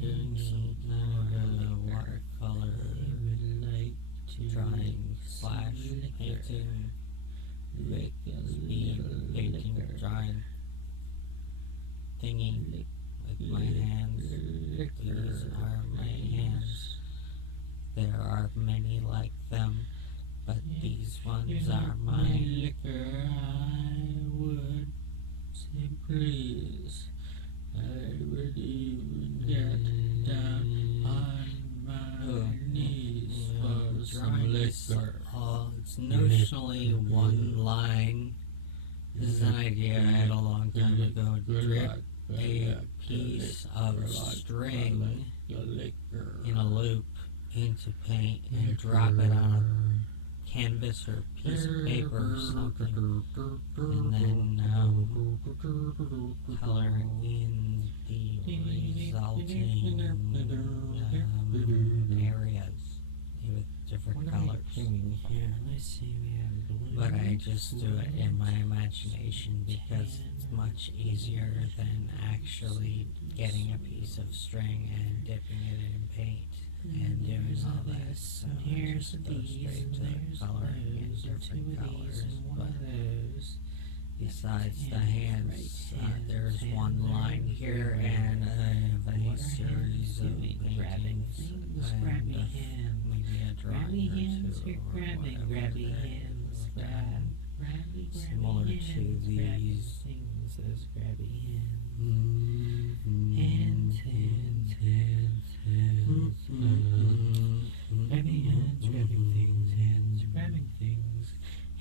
doing some watercolor drawing slash painting, painting drawing thingy with my hands. These are my hands. There are many like them, but these ones are mine. Liquor, I would say please. I would even get down on my knees for some liquor. Oh, it's notionally one line. This is an idea I had a long time ago. Drip a piece of string in a loop into paint and drop it on a canvas or piece of paper or something, and then color in the resulting areas with different colors. But I just do it in my imagination because it's much easier than actually getting a piece of string and dipping it in paint and doing all that. So here's these, there's coloring in different colors. But besides the hands, there's one line here and a series of paintings and maybe a drawing or two or whatever. Similar to these things as grabby hands. Hands, hands, hands, hands. Grabby hands, grabbing things, hands grabbing things.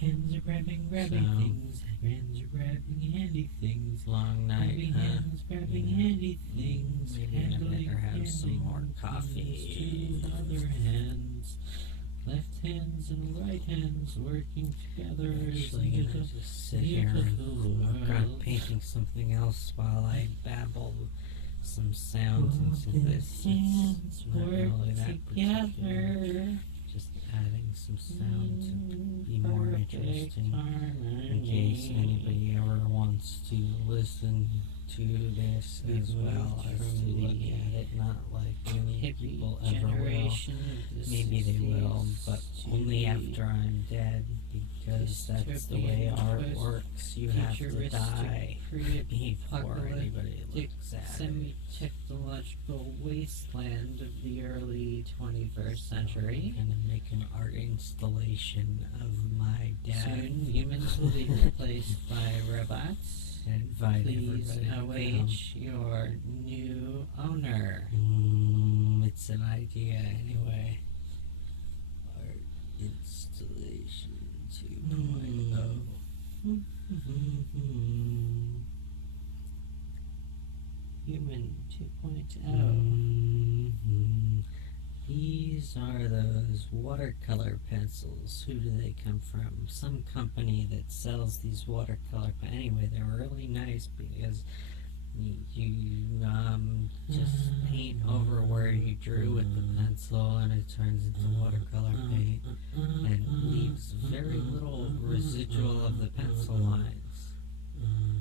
Hands are grabbing things, hands are grabbing handy things. Long night, hands grabbing handy things. Maybe I better have some more coffee. Other hands. Left hands and right hands working together. Actually, I'm gonna just sit here and work on painting something else while I babble some sounds into this. It's not really that particular. Just adding some sound to be more interesting in case anybody ever wants to listen to this as well as to look at it. Not like many people ever will. Maybe they will, but only after I'm dead, because that's the way art works. You have to die before anybody looks at it. Semi-technological wasteland of the early 21st century. I'm gonna make an art installation of my dad. Soon humans will be replaced by robots. Please await your new owner. It's an idea anyway. Art installation 2.0. Human 2.0. These are those watercolor pencils. Who do they come from? Some company that sells these watercolor pencils. Anyway, they're really nice because you just paint over where you drew with the pencil and it turns into watercolor paint and leaves very little residual of the pencil lines.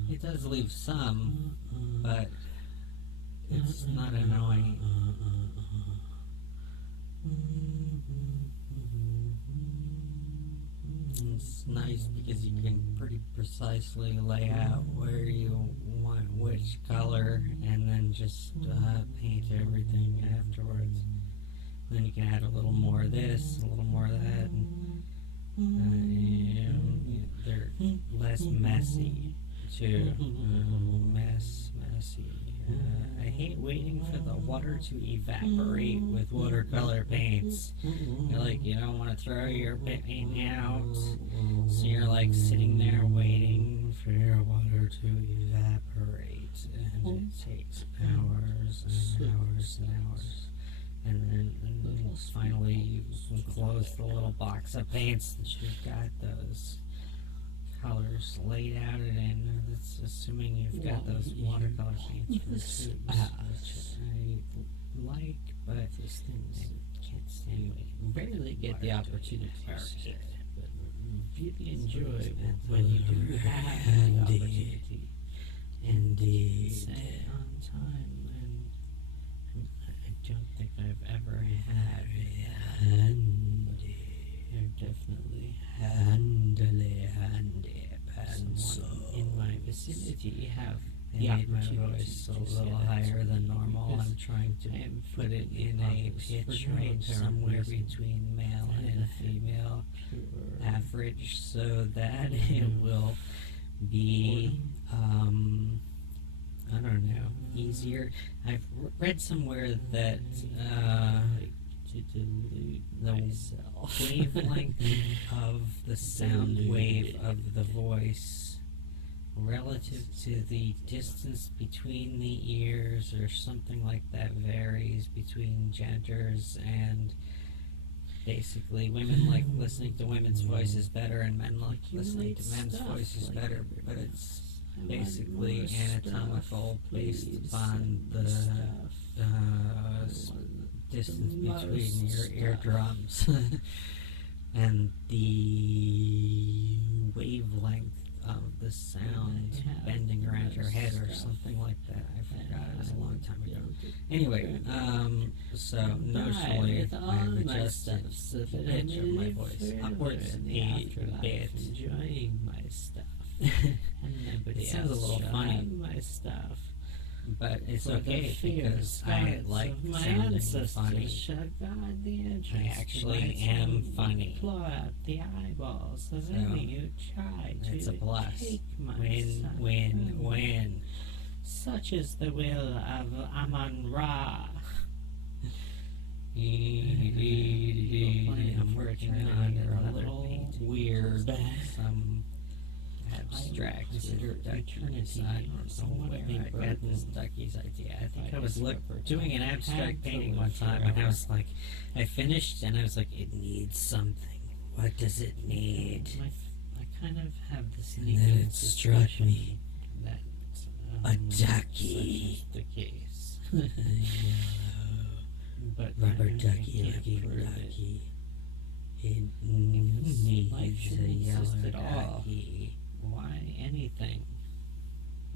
It does leave some, but it's not annoying. It's nice because you can pretty precisely lay out where you want which color and then just paint everything afterwards. Then you can add a little more of this, a little more of that, and they're less messy too. Messy. I hate waiting for the water to evaporate with watercolor paints. You don't want to throw your paint out, so you're like sitting there waiting for your water to evaporate, and it takes hours and hours and hours. And then finally you close the little box of paints that you've got those colors laid out in. That's assuming you've got those watercolor paints from tubes, which I like, but these things I can't stand. Rarely get the opportunity to see it, but really enjoy when you do have the opportunity. Indeed. Say it on time, and ever had handy. They're definitely handy pencil. Someone in my vicinity have the made my voice a little higher than normal. I'm trying to put it in a pitch range somewhere between male and female average, so that it will be I don't know, easier. I've read somewhere that to dilute the wavelength of the sound wave of the voice relative to the distance between the ears or something like that varies between genders, and basically women like listening to women's voices better and men like listening to men's voices better, but it's basically anatomical based upon the distance between your eardrums and the wavelength of the sound bending around your head or something like that. I forgot, it was a long time ago. Anyway, so notionally I've adjusted the pitch of my voice upwards a bit. Enjoying my stuff. It sounds a little funny, my stuff, but it's okay because I like sounding funny. I actually am funny. Blow out the eyeballs of any who try to it's a plus. Win. Such is the will of Amon-Ra. I'm working on a little weird, some abstract eternity. I don't know where I got this ducky's idea. I think I was doing an abstract painting one time, and I was like, I finished, and I was like, it needs something. What does it need? I kind of have this. And then it struck me that a ducky. The case. But rubber ducky looking ducky. It needs a yellow ducky. Why anything?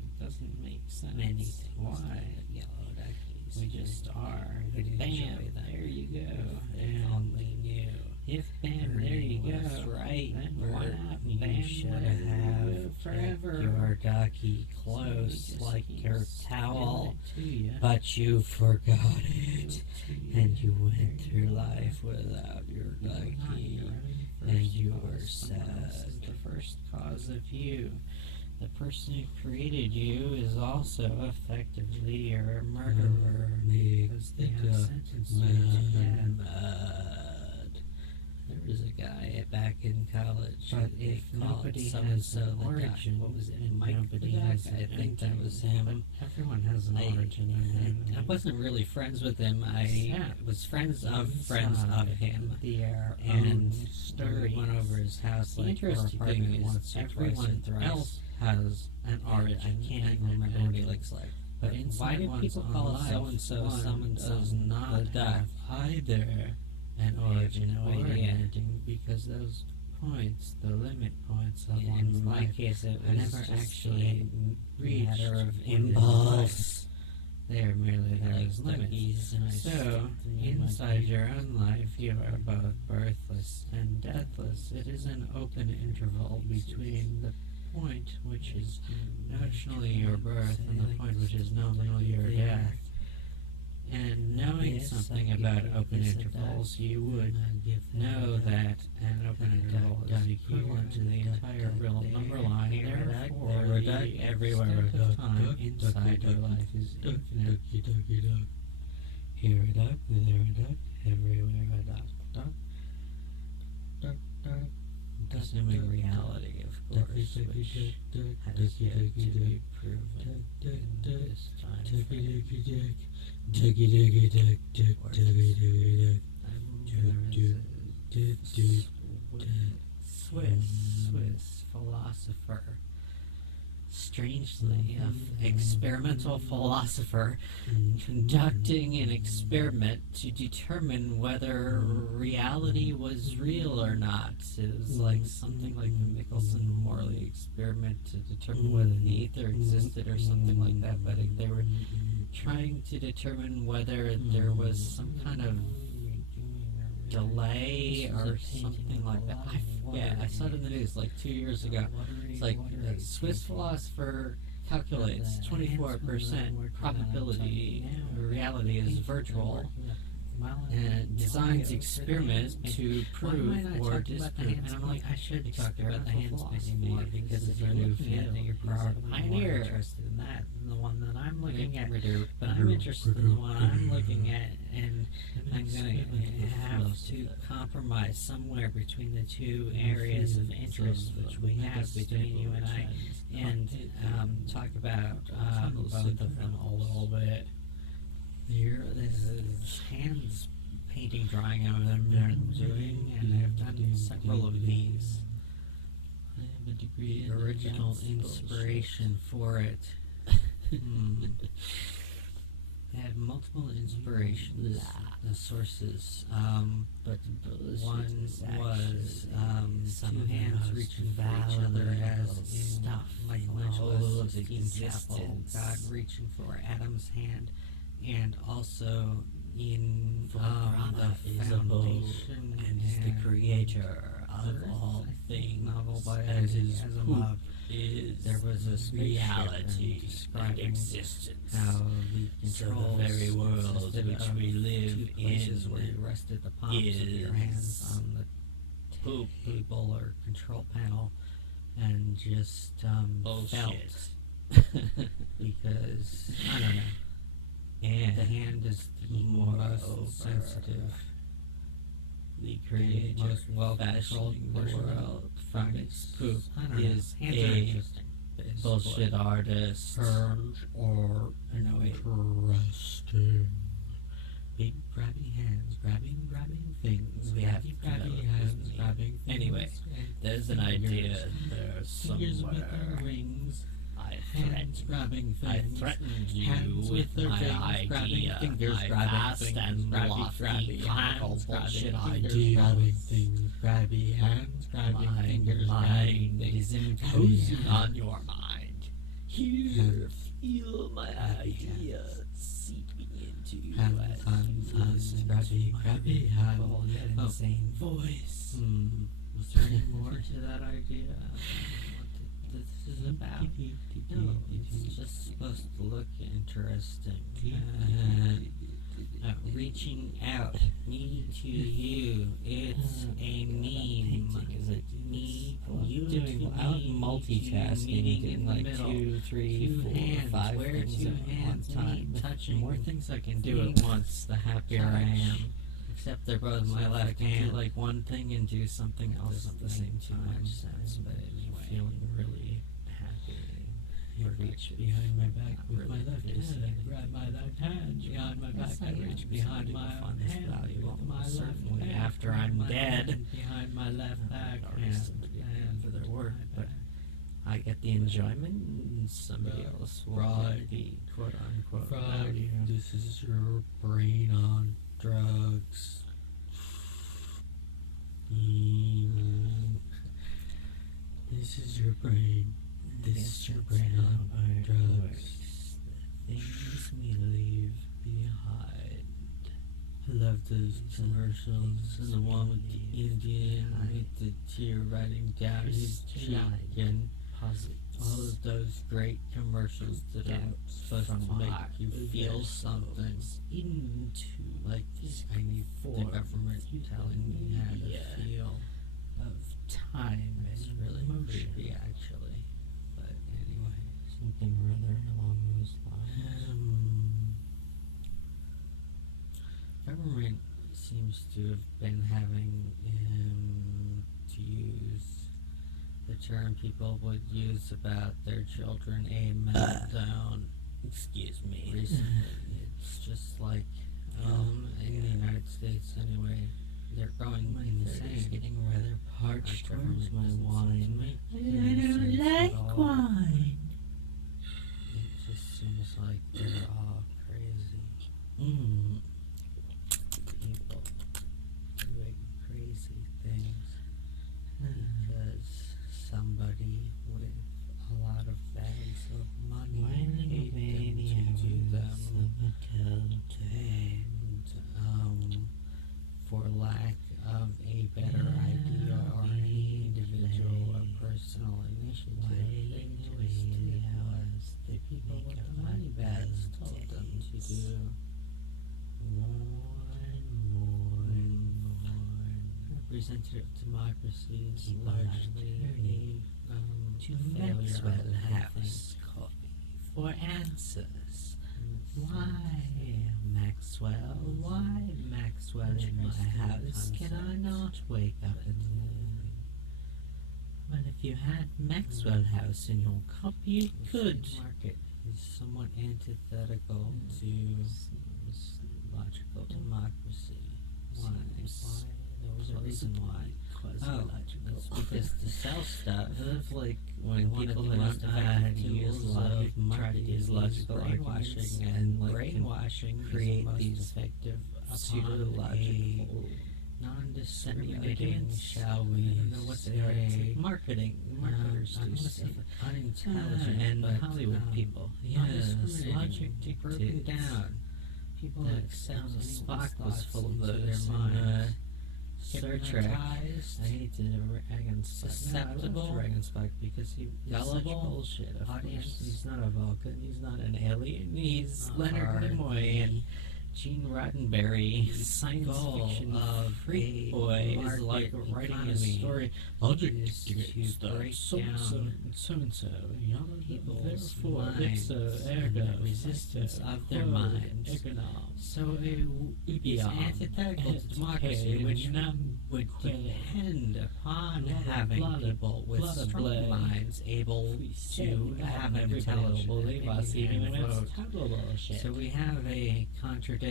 It doesn't make sense. Anything. Why yellow duckies? We just are. Bam! There you go. If only knew. If bam, there you go. Right. Then why not? Bam! You should have forever. Your ducky close like your towel, but you forgot it, and you went through life without your ducky. And you were sad. The first cause of you. The person who created you is also effectively your murderer, because they have sentenced you to death. There was a guy back in college. But if nobody has an origin, what was it? Nobody has. I think that was him. But everyone has an origin. I wasn't really friends with him. I was friends of him. And we went over his house. The interesting thing is, everyone else has an origin. I can't even remember what he looks like. But why do people call it so and so? Someone does not have either an origin because those points, the limit points of in my case, it was never actually a matter of impulse. They are merely those limits. So, inside your own life, you are both birthless and deathless. It is an open interval between the point which is notionally your birth and the point which is nominally your death. And knowing something about open intervals, you would know that an open interval is equivalent to the entire real number line. Therefore, everywhere of time inside your life is infinite. Here a duck, there a duck, everywhere a duck. Assuming reality, of course, which has yet to be proven in this time frame. Swiss philosopher, strangely, an experimental philosopher conducting an experiment to determine whether reality was real or not. It was like something like the Michelson-Morley experiment to determine whether the ether existed or something like that, but they were trying to determine whether there was some kind of delay or something like that. I saw it in the news like 2 years ago. It's like a Swiss philosopher calculates 24% probability reality is virtual, and designs experiments to prove or disprove. And I'm like, I should talk about the hand space more because it's a new field. You're pioneer. Interested in that than the one that I'm looking at. But I'm interested in the one I'm looking at, and I'm going to have to compromise somewhere between the two areas of interest which we have between you and I, and talk about both of them a little bit. Here, there's hands painting, drawing of them doing, and I've done several of these. I have a degree in original inspiration for it. I had multiple inspirations, sources, but one was two hands reaching for each other as in Michelangelo's existence, God reaching for Adam's hand, and also in the foundation and is the creator of all things. Novel by as his Asimov. There was a reality and existence. How the So controls the very world which we live places in where you rested the palms of your hands is on the table or control panel and just felt because I don't know. And The hand is the most sensitive, the creator, creator most well-controlled fashioning the portion world from from its its poop I don't know. is Hands are a interesting. It's bullshit artist. Hands are Annoy. interesting. Big grabby hands, grabbing things. We have to grabby develop hands, this grabbing things. Anyway, there's an idea there Fingers with their somewhere. rings. I Hands threatened. grabbing I things. threatened you Hands with their my rings, grabbing idea. fingers, my grabbing vast things, and grabby, lofty, grabby comical hands, bullshit grabbing fingers, idea. grabbing things, grabby hands, grabbing My fingers, mind grabbing is things, imposing grabbing on hands. your mind. Here, feel my idea seeping into you Hands, grabby, grabby hands. that insane voice. Was there any more to that idea? What this is about? No, it's just supposed to look interesting. Reaching out, me to you. It's a meme. Is it Me, I'm you doing to out me, multitasking, meeting doing in like the middle. 2, 3, Two 4, hands, 5 where things two at hands one time. meet, touching. The more things I can do Things. at once, the happier I am. Except they're both So my if I left can hand. do like one thing and do something else at the same too time. much sense, but anyway, feeling really happy. You reach behind my back Not with really my left hand. busy. I grab my left hand behind my back. Yes, I I reach am. behind Some my people find this hand valuable. with my left Certainly hand. after Grab I'm my dead. hand behind my left back Artists hand. and for their work, my but back. I get the enjoyment, and somebody else will Right. be quote unquote Right. value. This is your brain on drugs. This is your brain. This is your brain on drugs. The things we leave behind. I love those commercials and the one with the Indian with the tear running down his cheek and all of those great commercials that are supposed to make you feel something into like this. I need the government telling me how to feel. of time. It's really creepy, actually. But anyway, Something rather along those lines. government seems to have been having to use the term people would use about their children, a meltdown. Excuse me. Recently, it's just like in the United States anyway, they're going insane. Getting rather parched. Our Where's government my doesn't wine? seem to make I any don't sense at like all. wine. It just seems like they're all crazy people doing crazy things because somebody with a lot of bags of money Wine and paid them many to do hours them. representative democracy is People are largely turning to to failure Maxwell of House Coffee for answers. Why, Maxwell? Why, Maxwell, in my house can I not wake up in the morning? Well, if you had Maxwell House in your cup, you could. Market is somewhat antithetical to logical democracy. Why? There was a reason why. Quasi-logical. It's because to sell stuff, like when one of people the who most don't know how to effective use tools logic of try to use logical brainwashing arguments and like brainwashing create is the these most effective pseudo-logical non-discriminating, shall we I don't know what they are. It's like marketing. Marketers I do wanna stuff. say Unintelligent and but, Hollywood people. Yes, Non-discriminating logic broken dictates. down. People That accept anyone's Spock was thoughts full of into those their in mind. Star Trek. I hate to rag on Spock. Susceptible. No, I love to rag on Spock because he is such Gullible. bullshit. Audience. Audience. He's not a Vulcan. He's not an alien. He's Leonard Hard. Nimoy and Gene Roddenberry. Science goal fiction of freak a boy is market like writing a economy story. Logic is to dictates that break so-and-so down and so-and-so, people's therefore, minds and the resistance of their minds. So it is antithetical to democracy, which would depend upon having people with strong minds able to have an intelligible believe us even when it's total bullshit. So we have a contradiction.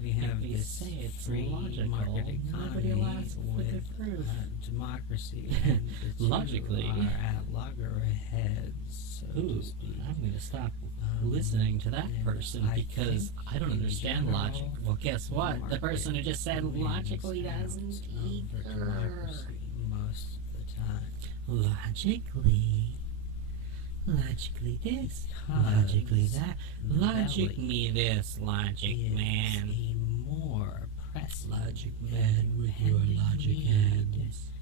We have we this say it's free logical, market nobody economy allows it for the with proof. Democracy and the two Logically. are at loggerheads, so Ooh, to speak. I'm going to stop Listening to that and person I because think I don't in understand general, logic. Well, guess what? The market person who just said logically doesn't wins out over either. democracy Most of the time. Logically this, Logically that, Logic me this, logic man. a more pressing Logic man with your logic hands.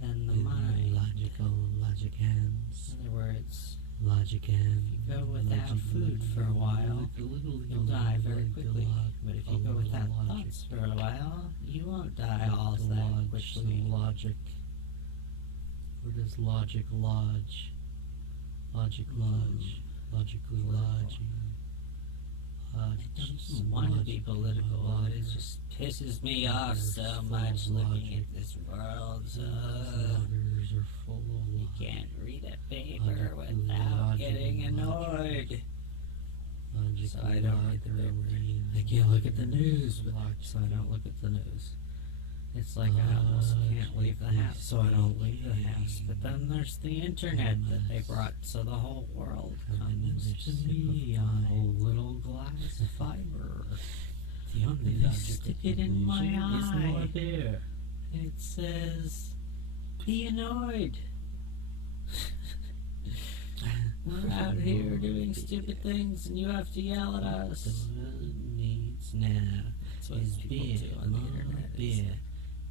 than the With mind. your logical logic hands. In other words, Logic hands. if you go without food for a while, you'll die very quickly. But if you go without thoughts for a while, you won't die all that quickly. Logic. Where does logic lodge? Logic lodge. Logically lodge. I don't want to be political, but it just pisses me off so much looking at this world. Loggers are full of You can't read a paper without getting annoyed. So I don't read the paper. I can't look at the news, so I don't look at the news. It's like I almost can't leave the house, so I don't leave the house. But then there's the internet that they brought, so the whole world comes to me on a little glass of fiber. The only They logic stick of it in my illusion is eye. more there. It says, be annoyed. We're out here doing stupid things and you have to yell at us. The world needs now is beer, on more beer.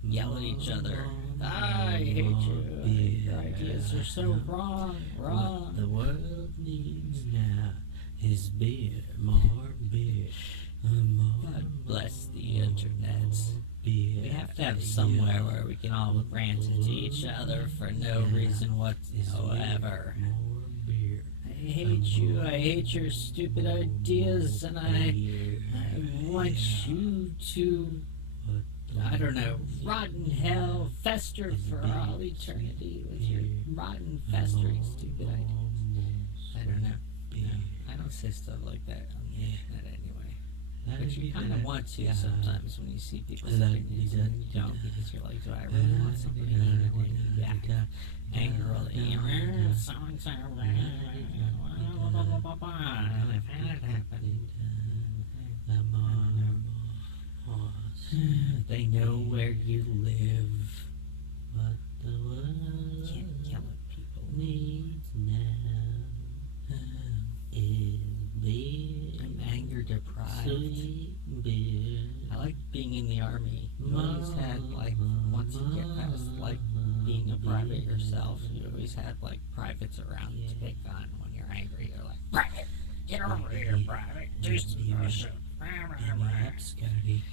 Yell at each other. I hate you. Your ideas are so wrong. What the world needs now is beer, more beer, more. God bless the internet. Beer. We have to have somewhere where we can all rant at each other for no reason whatsoever. More beer. I hate you. I hate your stupid ideas, and I want you to, I don't know, rot in hell, fester for all eternity with your rotten, festering, stupid ideas. I don't know. No, I don't say stuff like that on the internet anyway. But you kind of want to sometimes when you see people saying things and you don't, because you're like, do I really want something? And I want to react angrily. So-and-so, I've had it happen. They know where you live. What the world Can't yell at people. needs now is beer. I'm anger deprived. Sweet beer. I like being in the army. You always had, like, once you get past, like, being a private yourself, you always had, like, privates around to pick on when you're angry. You're like, private, get over here, private. Do some bullshit. Scotty.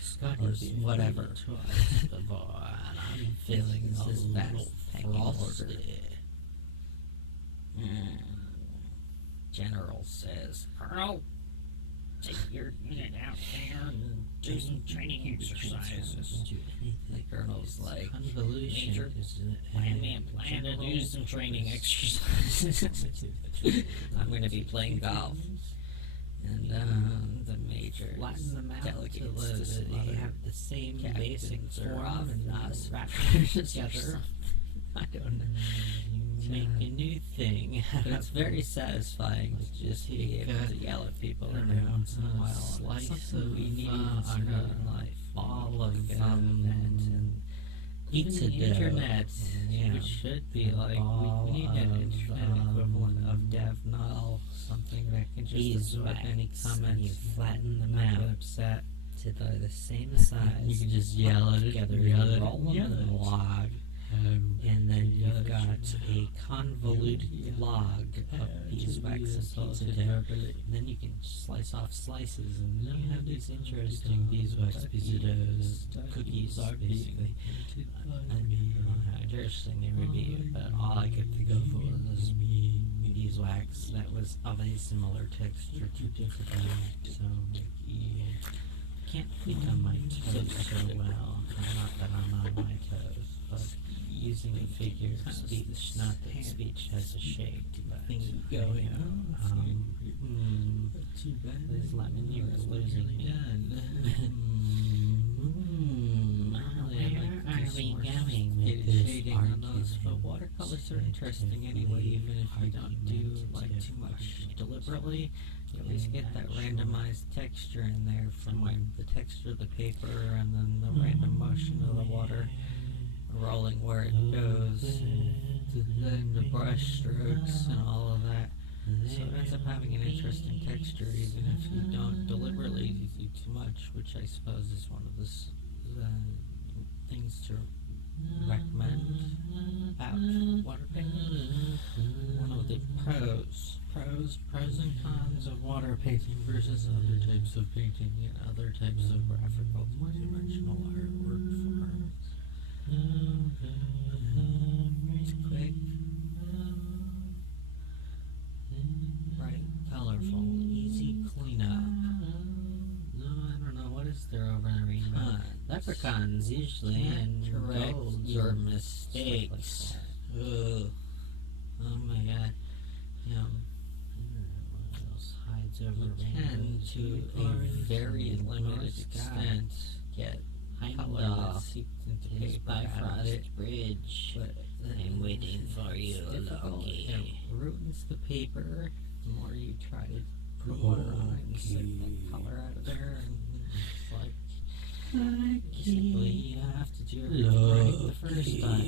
Scotty's whatever. Twice before, and I'm feeling a little frosty. General says, Colonel, take your unit out there and do some training exercises. The colonel's like, Major, plan me a plan to do some training exercises. I'm going to be playing golf. And the major Flatten them out delegates so to that they have the same basic form and not wrap together. I don't know. Make a new thing. But it's very satisfying to just be able to yell at people every once in a while. It's something we need in life. All of Get them. out of that and even Pizza the dough. internet, Yeah. which should be like, we need an internet equivalent of DevNull, something that can just put any comments you flatten them make it out upset. so they're the same size. You can just yell at it, together, yell at roll it, them in a yell log, at it. and then Yeah, you've got that's a convoluted log of beeswax and pizza dough. And then you can slice off slices, and then you have these interesting beeswax pizza doughs, cookies, basically. I don't know how interesting they would be, but all I could think of was beeswax that was of a similar texture to pizza dough. So, yeah. Can't think on my toes so well. Not that I'm on my toes, but using a figure of speech, not that speech has a shape, but thing going on. Liz Lemon, you're losing me. Where are we going with this Shading on those, but argument? watercolors are interesting anyway, even if you don't do like too much deliberately. You at least get that randomized texture in there from like the texture of the paper and then the random motion of the water rolling where it goes, then the brush strokes and all of that. So it ends up having an interesting texture even if you don't deliberately do too much, which I suppose is one of the things to recommend about water painting. One of the pros and cons of water painting versus other types of painting and other types of graphical three-dimensional artwork forms. It's quick, bright, colorful, easy cleanup. No, I don't know, what is there over in the rainbow? Leprechauns usually, and correct golds your or mistakes. Ugh. Oh my god. What else hides over Tend to a very limited extent get color seeped into paper Bifrost Bridge. but I'm waiting for you, it's difficult. Loki. It ruins the paper the more you try to put water on it and suck that color out of there, and it's like basically you have to do everything right the first time.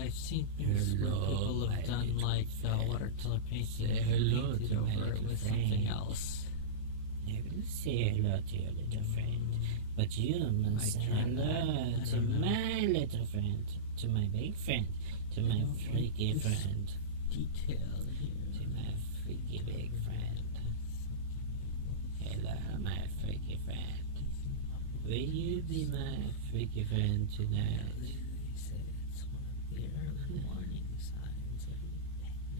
I've seen things where people have done like watercolor painting and painted over it with something else. I will say hello to your little friend, but you must say tried hello that. I to don't know. my little friend, to my big friend, to my freaky this friend, Detail here. to my freaky big friend. Hello, my freaky friend. Will you be my freaky friend tonight? They say it's one of the early warning signs of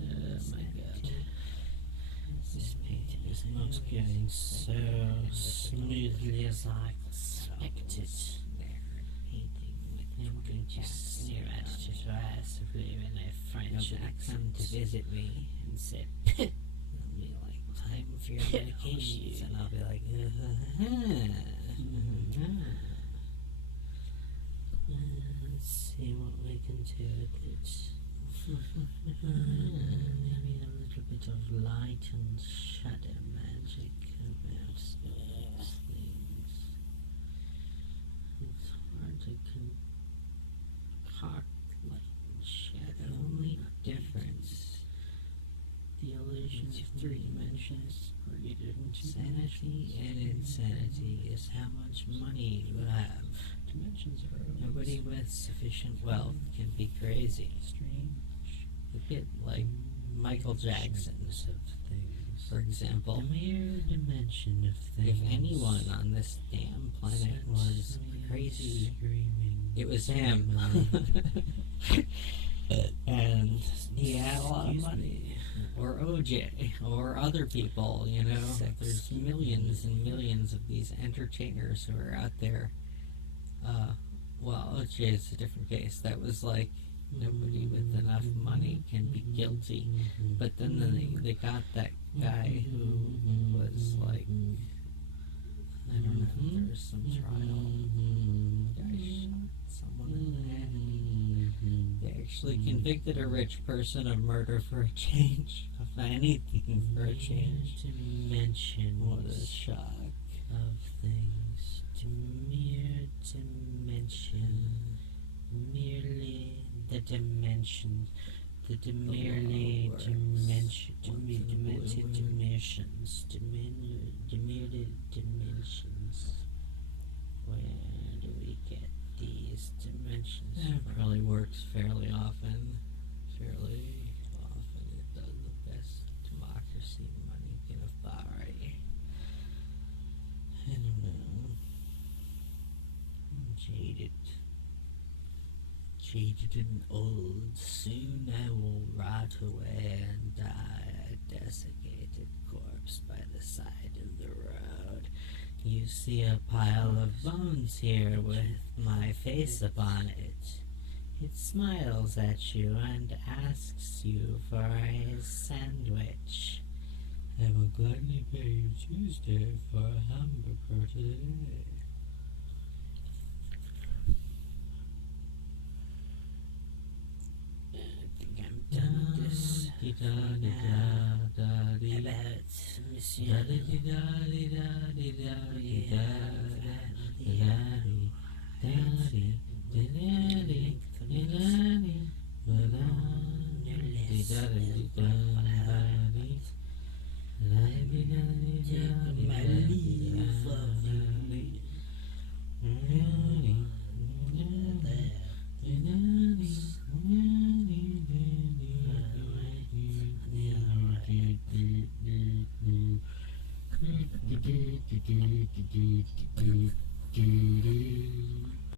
Oh my god. This painting is not going so smoothly as I expected. Painting with him can just stare at it aggressively when a friend should come to visit me and say, I'll be like, time for your medications, and I'll be like, let's see what we can do with it. Maybe a little bit of light and shadow magic about these things. It's hard to concoct light and shadow. The only difference, the illusion of three dimensions created sanity and insanity is how much money you have. dimensions are Nobody with sufficient wealth can be crazy. strange. A bit like Michael Jackson. Of things. For example, The mere dimension of if things. anyone on this damn planet was crazy, Screaming. it was him. And he had a lot of money. Or OJ, or other people, you know. There's millions and millions of these entertainers who are out there. Well, OJ is a different case. That was like, nobody with enough money can be guilty. But then they got that guy who was like, I don't know, there was some trial. The guy shot someone in the head. They actually convicted a rich person of murder for a change. Of anything for a change. Dimension. What a shock. Of things. To mere dimension. Merely the dimension. Merely dimension. Dimensions. Merely dimensions. Where do we get these dimensions It from? probably works fairly often. It does the best democracy money can buy. I don't know. Jaded and old, soon I will rot away and die, a desiccated corpse by the side of the road. You see a pile of bones here with my face upon it. It smiles at you and asks you for a sandwich. I will gladly pay you Tuesday for a hamburger today. I think I'm done with this. About Monsieur.